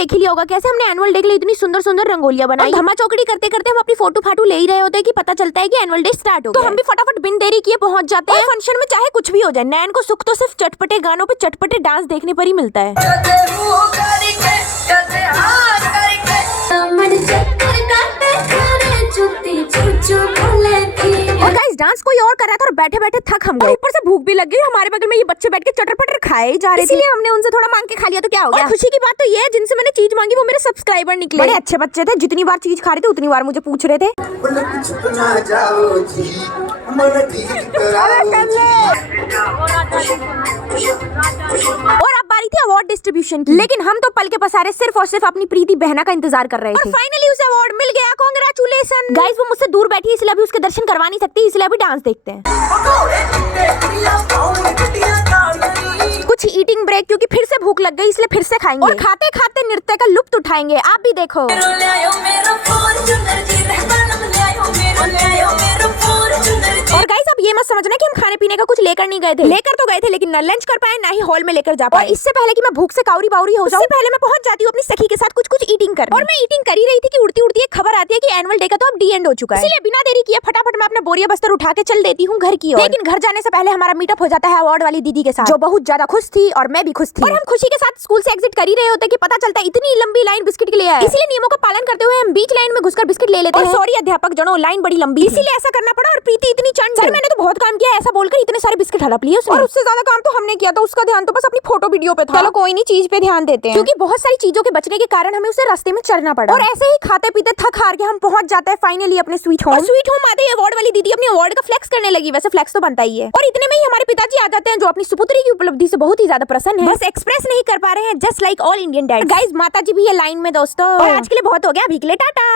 देख ही लिया होगा कैसे हमने एनुअल डे के लिए इतनी सुंदर सुंदर रंगोलियां बनाई। धमा चौकड़ी करते करते हम अपनी फोटो फाटू ले ही रहे होते हैं कि पता चलता है कि एनुअल डे स्टार्ट हो गया। तो हम भी फटाफट बिन देरी किए पहुंच जाते हैं। फंक्शन में चाहे कुछ भी हो जाए, नैन को सुख तो सिर्फ चटपटे गानों पे चटपटे डांस देखने पर ही मिलता है। और गाइस डांस कोई और कर रहा था और बैठे बैठे थक हम गए, ऊपर से भूख भी लग गई। हमारे बगल में ये बच्चे बैठ के चटर पटर खाए जा रहे थे, इसलिए हमने उनसे थोड़ा मांग के खा लिया तो क्या हो गया। खुशी की बात तो ये है जिनसे मैंने चीज मांगी वो मेरे सब्सक्राइबर निकले। बड़े अच्छे बच्चे थे, जितनी बार चीज खा रहे थे उतनी बार मुझे पूछ रहे थे। और अब बारी थी अवार्ड डिस्ट्रीब्यूशन की, लेकिन हम तो पल के पसारे सिर्फ और सिर्फ अपनी प्रीति बहना का इंतजार कर रहे थे। और फाइनली उसे अवार्ड मिल गया, कांग्रेचुलेशन। गाइस वो मुझसे दूर बैठी है इसलिए अभी उसके दर्शन करवा नहीं सकती, इसलिए अभी डांस देखते हैं। कुछ ईटिंग ब्रेक, क्योंकि फिर से भूख लग गई इसलिए फिर से खाएंगे और खाते खाते नृत्य का लुत्फ उठाएंगे। आप भी देखो। और गाइस अब ये मत समझना कि हम खाने पीने का कुछ लेकर नहीं गए थे, लेकर तो गए थे लेकिन न लंच कर पाए ना ही हॉल में लेकर जा पाए। इससे पहले कि मैं भूख से काउरी बाउरी हो जाऊं, पहले मैं पहुंच जाती हूँ अपनी सखी के साथ कुछ ईटिंग करने। और मैं ईटिंग कर ही रही थी कि उड़ती उड़ती एक खबर आती है कि एनुअल डे का तो अब डी एंड हो चुका है, इसलिए बिना देरी किए फटाफट मैं अपना बोरिया बस्तर उठा के चल देती हूँ घर की ओर। लेकिन घर जाने से पहले हमारा मीटअप हो जाता है अवार्ड वाली दीदी के साथ, जो बहुत ज्यादा खुश थी और मैं भी खुश थी। और हम खुशी के साथ स्कूल से एग्जिट कर ही रहे होते कि पता चलता इतनी लंबी लाइन बिस्किट के लिए है, इसलिए नियमों का पालन करते हुए हम बीच लाइन में घुसकर बिस्किट ले लेते हैं। सॉरी अध्यापक जनो, लाइन बड़ी लंबी इसीलिए ऐसा करना पड़ा। और प्रीति इतनी चंड, सर मैंने तो बहुत काम किया ऐसा बोलकर इतने सारे बिस्किट हड़प लिए उसने। और उससे ज्यादा काम तो हमने किया था, उसका ध्यान तो बस अपनी फोटो वीडियो पे था। चलो कोई नहीं, चीज पे ध्यान देते हैं, क्योंकि बहुत सारी चीजों के बचने के कारण हमें उसे रास्ते में चढ़ना पड़ा। और ऐसे ही खाते पीते थक हार के हम पहुंच जाते हैं फाइनली अपने स्वीट होम। स्वीट होम आते ही अवार्ड वाली दीदी अपने अवार्ड का फ्लेक्स करने लगी, वैसे फ्लेक्स तो बनता ही है। और इतने में ही हमारे पिताजी आ जाते हैं, जो अपनी सुपुत्री की उपलब्धि से बहुत ही ज्यादा प्रसन्न है, बस एक्सप्रेस नहीं कर पा रहे हैं, just like all Indian dad. Guys माता जी भी है लाइन में दोस्तों। और आज के लिए बहुत हो गया, अभी के लिए टाटा।